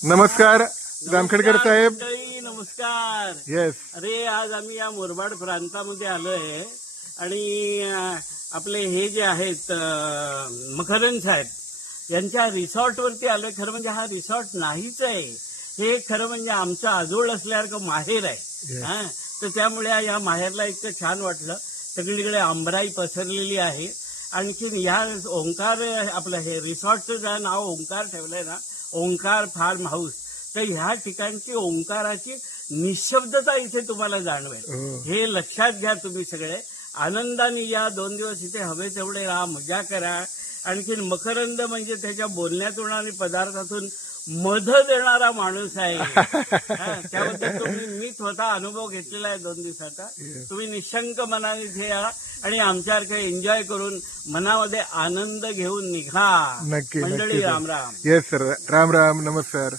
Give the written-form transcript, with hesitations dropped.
नमस्कार जामखेडकर साहेब. नमस्कार. येस. अरे आज आम्ही या मुरबाड प्रांतामध्ये आलोय आणि आपले हे जे आहेत मकरंद साहेब यांच्या रिसॉर्टवरती आलोय. खरं म्हणजे हा रिसॉर्ट नाहीच आहे, हे खरं म्हणजे आमचं आजोळ असल्यासारखं माहेर आहे. हा, तर त्यामुळे या माहेरला इतकं छान वाटलं. सगळीकडे आंबराई पसरलेली आहे. आणखीन या ओंकार आपलं हे रिसॉर्टचं जे नाव ओंकार ठेवलंय ना, ओंकार फार्म हाऊस, तर ह्या ठिकाणची ओंकाराची निशब्दता इथे तुम्हाला जाणवेल. हे लक्षात घ्या. तुम्ही सगळे आनंदाने या 2 दिवस इथे हवे तेवढे राहा, मजा करा. आणखीन मकरंद म्हणजे त्याच्या बोलण्यातून आणि पदार्थातून मध देणारा माणूस आहे. त्याबद्दल मी स्वतः अनुभव घेतलेला आहे 2 दिवसाचा. तुम्ही निशंक मनाने इथे या आणि आमच्यासारखं एन्जॉय करून मनामध्ये आनंद घेऊन निघा. नक्की मंडळी, नक्की. राम राम. Yes sir. राम राम. नमस्कार.